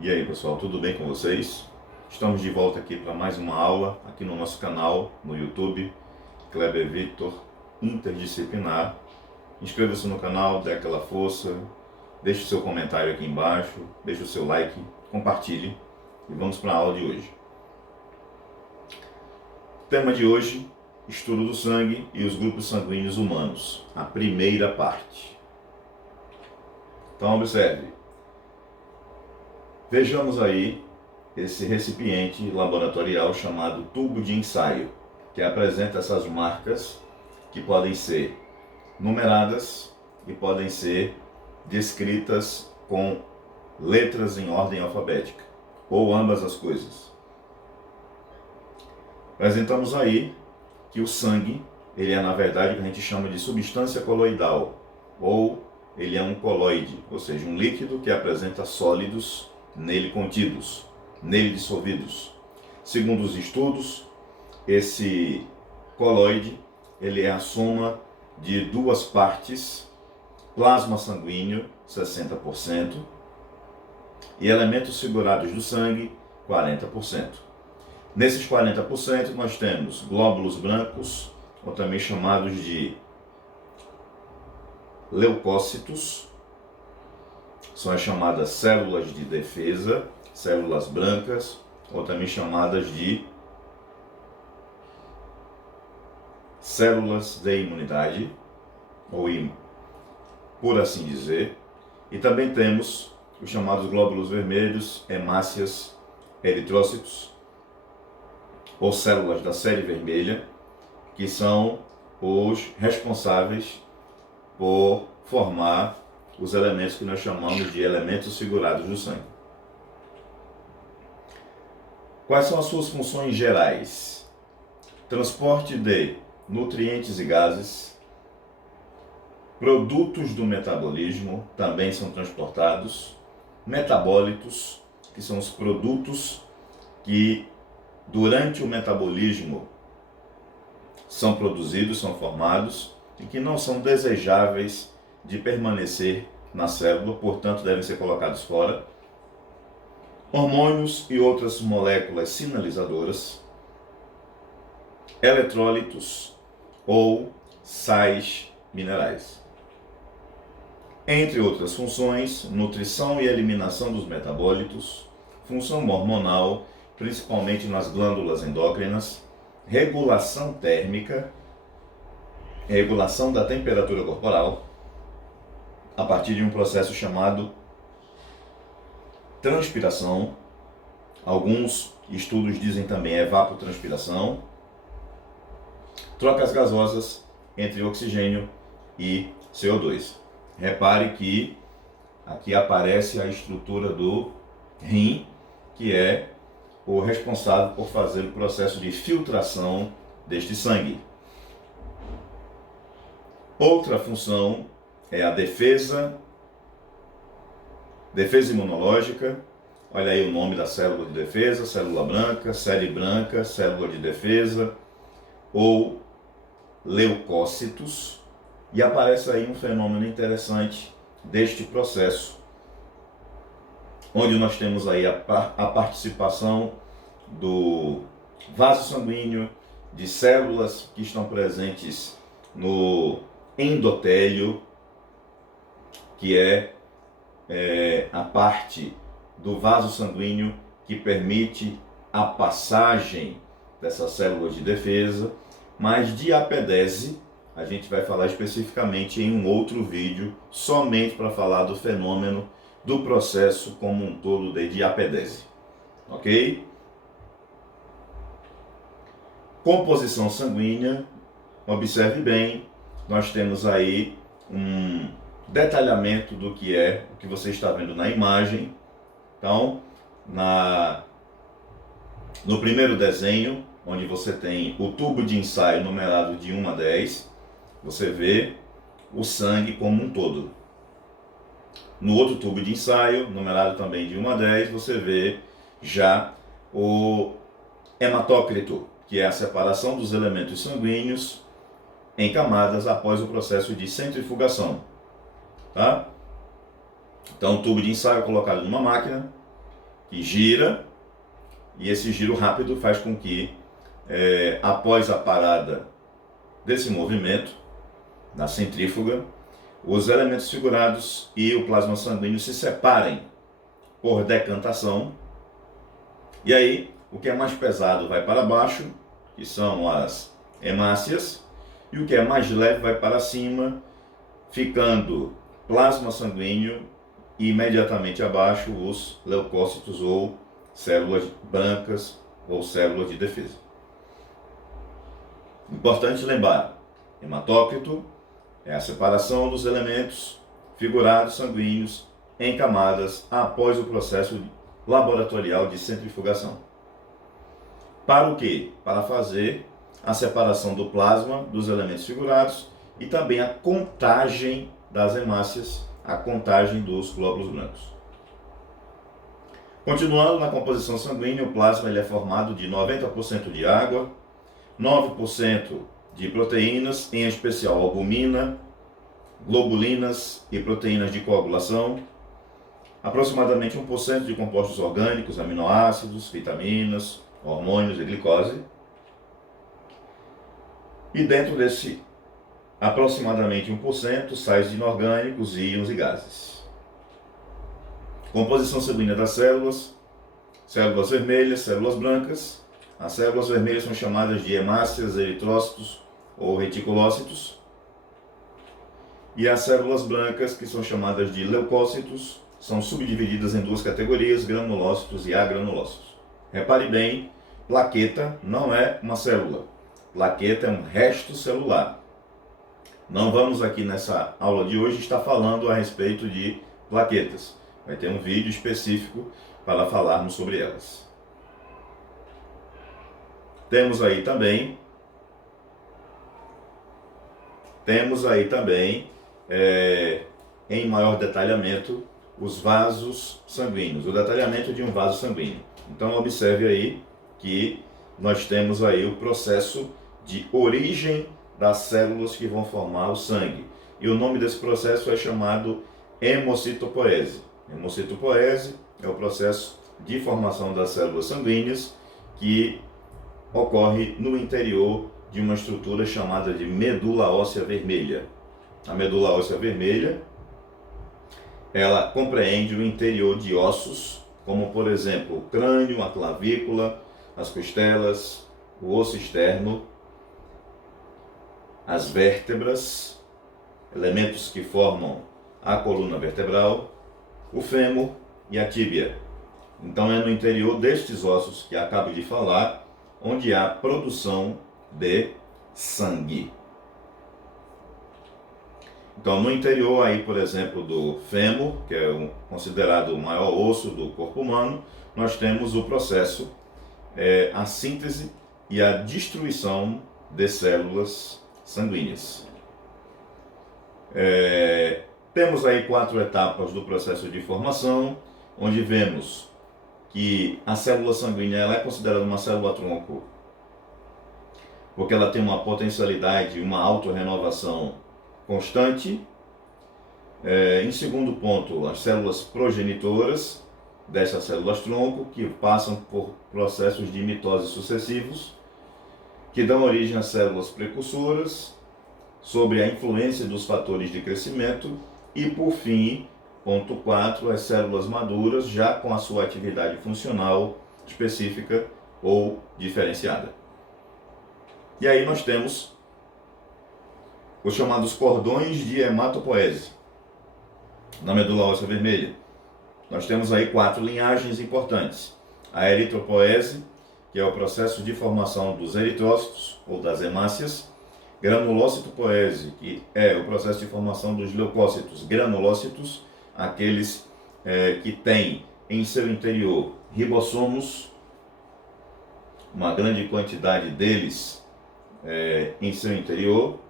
E aí pessoal, tudo bem com vocês? Estamos de volta aqui para mais uma aula aqui no nosso canal no YouTube, Kleber Victor Interdisciplinar. Inscreva-se no canal, dê aquela força, deixe o seu comentário aqui embaixo, deixe o seu like, compartilhe e vamos para a aula de hoje. Tema de hoje, estudo do sangue e os grupos sanguíneos humanos, a primeira parte. Então observe. Vejamos aí esse recipiente laboratorial chamado tubo de ensaio, que apresenta essas marcas que podem ser numeradas e podem ser descritas com letras em ordem alfabética, ou ambas as coisas. Apresentamos aí que o sangue, ele é na verdade o que a gente chama de substância coloidal, ou ele é um coloide, ou seja, um líquido que apresenta sólidos nele contidos, nele dissolvidos. Segundo os estudos, esse coloide ele é a soma de duas partes, plasma sanguíneo, 60%, e elementos segurados do sangue, 40%. Nesses 40% nós temos glóbulos brancos, ou também chamados de leucócitos, são as chamadas células de defesa, células brancas, ou também chamadas de células de imunidade, ou por assim dizer. E também temos os chamados glóbulos vermelhos, hemácias, eritrócitos, ou células da série vermelha, que são os responsáveis por formar os elementos que nós chamamos de elementos segurados do sangue. Quais são as suas funções gerais? Transporte de nutrientes e gases, produtos do metabolismo também são transportados, metabólitos, que são os produtos que durante o metabolismo são produzidos, são formados e que não são desejáveis de permanecer na célula, portanto devem ser colocados fora. Hormônios e outras moléculas sinalizadoras, eletrólitos ou sais minerais. Entre outras funções, nutrição e eliminação dos metabólitos, função hormonal, principalmente nas glândulas endócrinas, regulação térmica, regulação da temperatura corporal, a partir de um processo chamado transpiração. Alguns estudos dizem também evapotranspiração. Trocas gasosas entre oxigênio e CO2. Repare que aqui aparece a estrutura do rim, que é o responsável por fazer o processo de filtração deste sangue. Outra função é a defesa imunológica. Olha aí o nome da célula de defesa, célula branca, célula de defesa, ou leucócitos. E aparece aí um fenômeno interessante deste processo, onde nós temos aí a participação do vaso sanguíneo, de células que estão presentes no endotélio, que é a parte do vaso sanguíneo que permite a passagem dessas células de defesa, mas de apedese a gente vai falar especificamente em um outro vídeo, somente para falar do fenômeno do processo como um todo de diapedese, ok? Composição sanguínea, observe bem, nós temos aí um detalhamento do que é o que você está vendo na imagem. Então, no primeiro desenho, onde você tem o tubo de ensaio numerado de 1 a 10, você vê o sangue como um todo. No outro tubo de ensaio, numerado também de 1 a 10, você vê já o hematócrito, que é a separação dos elementos sanguíneos em camadas após o processo de centrifugação. Tá? Então, o tubo de ensaio é colocado numa máquina, que gira, e esse giro rápido faz com que, após a parada desse movimento, na centrífuga, os elementos figurados e o plasma sanguíneo se separem por decantação, e aí o que é mais pesado vai para baixo, que são as hemácias, e o que é mais leve vai para cima, ficando plasma sanguíneo e imediatamente abaixo os leucócitos ou células brancas ou células de defesa. Importante lembrar, hematócrito é a separação dos elementos figurados sanguíneos em camadas após o processo laboratorial de centrifugação. Para o quê? Para fazer a separação do plasma dos elementos figurados e também a contagem das hemácias, a contagem dos glóbulos brancos. Continuando na composição sanguínea, o plasma ele é formado de 90% de água, 9% de proteínas, em especial albumina, globulinas e proteínas de coagulação, aproximadamente 1% de compostos orgânicos, aminoácidos, vitaminas, hormônios e glicose. E dentro desse aproximadamente 1%, sais inorgânicos, íons e gases. Composição sanguínea das células: células vermelhas, células brancas. As células vermelhas são chamadas de hemácias, eritrócitos ou reticulócitos. E as células brancas, que são chamadas de leucócitos, são subdivididas em duas categorias, granulócitos e agranulócitos. Repare bem, plaqueta não é uma célula. Plaqueta é um resto celular. Não vamos aqui nessa aula de hoje estar falando a respeito de plaquetas. Vai ter um vídeo específico para falarmos sobre elas. Temos aí também em maior detalhamento, os vasos sanguíneos, o detalhamento de um vaso sanguíneo. Então observe aí que nós temos aí o processo de origem das células que vão formar o sangue. E o nome desse processo é chamado hemocitopoese. Hemocitopoese é o processo de formação das células sanguíneas que ocorre no interior de uma estrutura chamada de medula óssea vermelha. A medula óssea vermelha, ela compreende o interior de ossos, como por exemplo o crânio, a clavícula, as costelas, o osso externo, as vértebras, elementos que formam a coluna vertebral, o fêmur e a tíbia. Então é no interior destes ossos que acabo de falar, onde há produção de sangue. Então no interior aí, por exemplo, do fêmur, que é considerado o maior osso do corpo humano, nós temos o processo, a síntese e a destruição de células sanguíneas. Temos aí 4 etapas do processo de formação, onde vemos que a célula sanguínea ela é considerada uma célula-tronco, porque ela tem uma potencialidade, uma autorrenovação constante. Em segundo ponto, as células progenitoras dessas células-tronco, que passam por processos de mitose sucessivos, que dão origem às células precursoras, sob a influência dos fatores de crescimento, e por fim, ponto 4, as células maduras, já com a sua atividade funcional específica ou diferenciada. E aí nós temos os chamados cordões de hematopoese. Na medula óssea vermelha, nós temos aí 4 linhagens importantes. A eritropoese, que é o processo de formação dos eritrócitos ou das hemácias. Granulócitopoese, que é o processo de formação dos leucócitos granulócitos, aqueles que têm em seu interior ribossomos, uma grande quantidade deles em seu interior.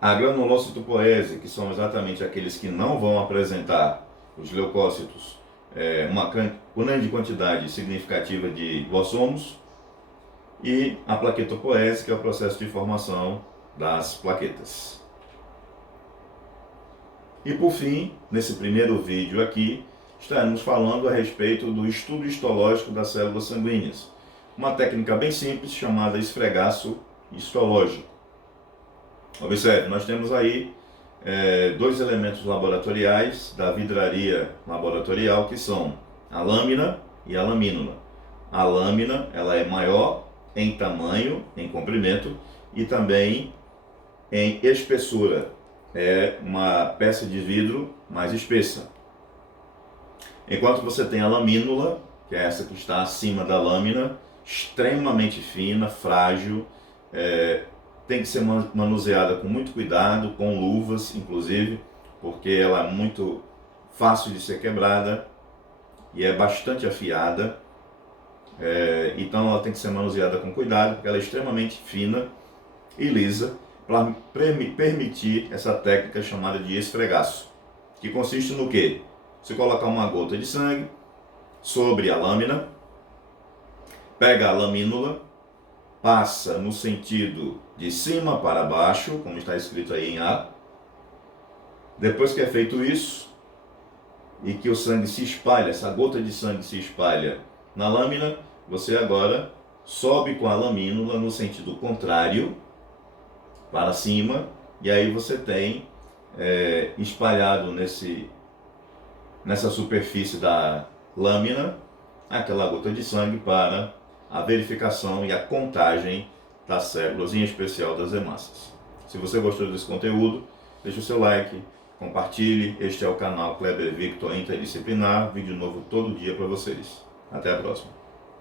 A granulocitopoese, que são exatamente aqueles que não vão apresentar os leucócitos, uma grande quantidade significativa de ribossomos. E a plaquetopoese, que é o processo de formação das plaquetas. E por fim, nesse primeiro vídeo aqui, estaremos falando a respeito do estudo histológico das células sanguíneas. Uma técnica bem simples chamada esfregaço histológico. Observe, nós temos aí dois elementos laboratoriais da vidraria laboratorial, que são a lâmina e a lamínula. A lâmina, ela é maior em tamanho, em comprimento e também em espessura. É uma peça de vidro mais espessa. Enquanto você tem a lamínula, que é essa que está acima da lâmina, extremamente fina, frágil, tem que ser manuseada com muito cuidado, com luvas inclusive, porque ela é muito fácil de ser quebrada e é bastante afiada. Então ela tem que ser manuseada com cuidado, porque ela é extremamente fina e lisa, para permitir essa técnica chamada de esfregaço, que consiste no quê? Você colocar uma gota de sangue sobre a lâmina, pega a lamínula, passa no sentido de cima para baixo, como está escrito aí em A. Depois que é feito isso, e que o sangue se espalha, essa gota de sangue se espalha na lâmina, você agora sobe com a lamínula no sentido contrário, para cima, e aí você tem espalhado nessa superfície da lâmina aquela gota de sangue para a verificação e a contagem das células, em especial das hemácias. Se você gostou desse conteúdo, deixe o seu like, compartilhe. Este é o canal Kleber Victor Interdisciplinar, vídeo novo todo dia para vocês. Até a próxima.